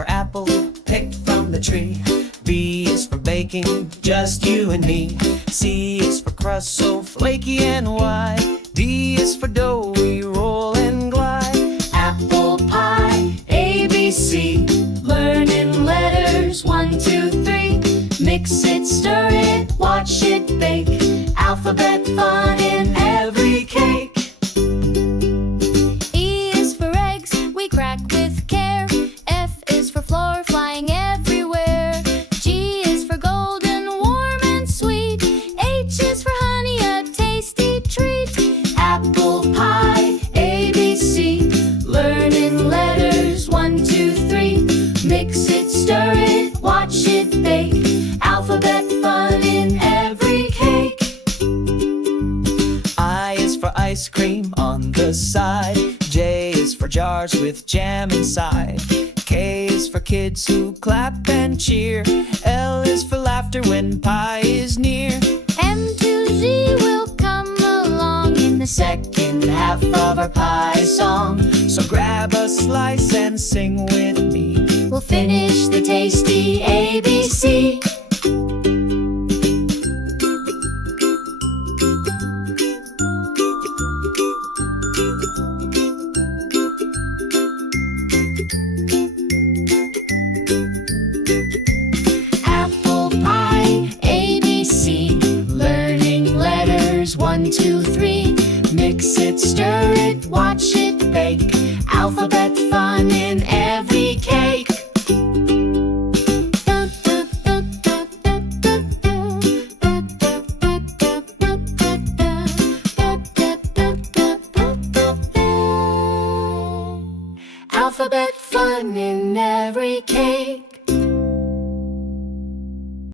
for apple, picked from the tree. B is for baking, just you and me. C is for crust, so flaky and white. D is for dough, we roll and glide. Apple pie, A, B, C. Learning letters, 1, 2, 3. Mix it, stir it, watch it bake. Alphabet fun in every cake. E is for eggs, we crack with care. F is for flour, flying everywhere. G is for golden, warm and sweet. H is for honey, a tasty treat. Apple pie, A, B, C. Learning letters, 1, 2, 3. Mix it, stir it, watch it bake. Alphabet fun in every cake. I is for ice cream on the side. J is for jars with jam inside. K is for kids who clap and cheer. L is for laughter when pie is near. M to Z will come along in the Second half of our pie song. So grab a slice and sing with me. We'll finish the tasty ABC. Apple pie, ABC. Learning letters, 1, 2, 3. Mix it, stir it, watch it bake. Alphabet fun in every cake. Alphabet fun in every cake.